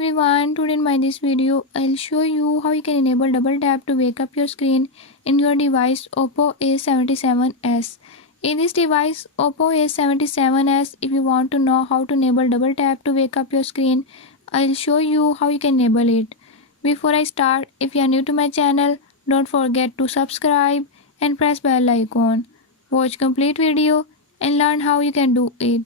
everyone, today in my this video I'll show you how you can enable double tap to wake up your screen in your device Oppo A77s. In this device Oppo A77s, if you want to know how to enable double tap to wake up your screen, I'll show you how you can enable it. Before I start, if you are new to my channel, don't forget to subscribe and press bell icon. Watch complete video and learn how you can do it.